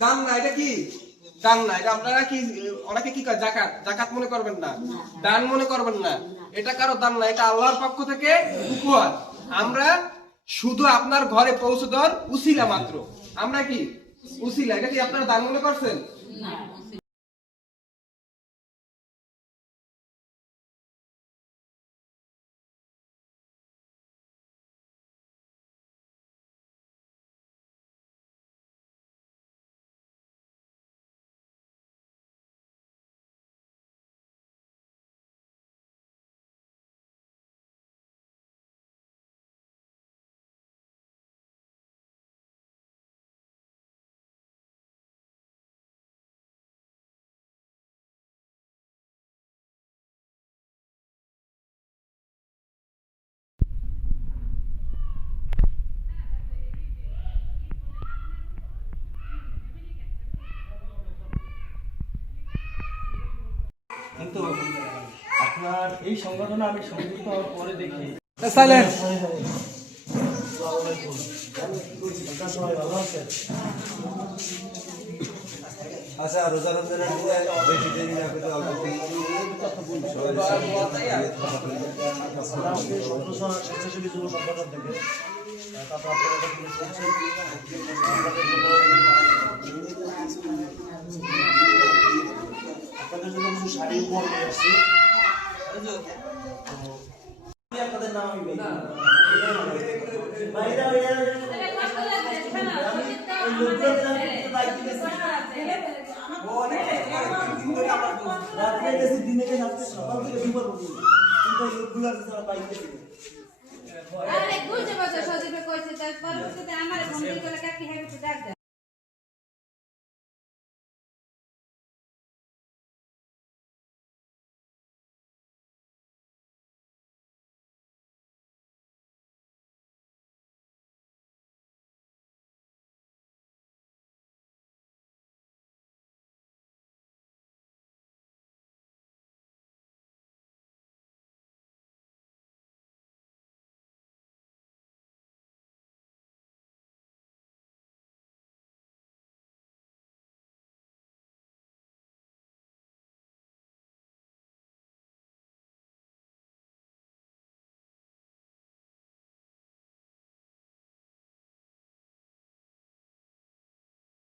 দান না, এটা কি দান না, এটা আপনারা কি অনেকে কি কয় জাকাত, জাকাত মনে করবেন না, দান মনে করবেন না, এটা কারো দান না, এটা আল্লাহর পক্ষ থেকে উপহার। আমরা শুধু আপনার ঘরে পৌঁছে দেওয়ার উসিলা মাত্র, আমরা কি উসিলা, এটা কি আপনারা দান মনে করছেন? কিন্তু আপনার এই সংগঠনে আমি সংযুক্ত হওয়ার পরে দেখি সাইলেন্ট। সবাই ভালো আছে। আচ্ছা রোজা রমজানের বেশি দেরি না করে স্বেচ্ছাসেবী যুব সংগঠন থেকে তারপর আপনারা শুনছেন আপনাদের জন্য কিছু শাড়ি উপহার নিয়ে আসছি। আপনাদের নাম আমি আরে বুঝতে পারছো সজীবে কইছে তারপর আমার ফোন করে কাকি হ্যাঁ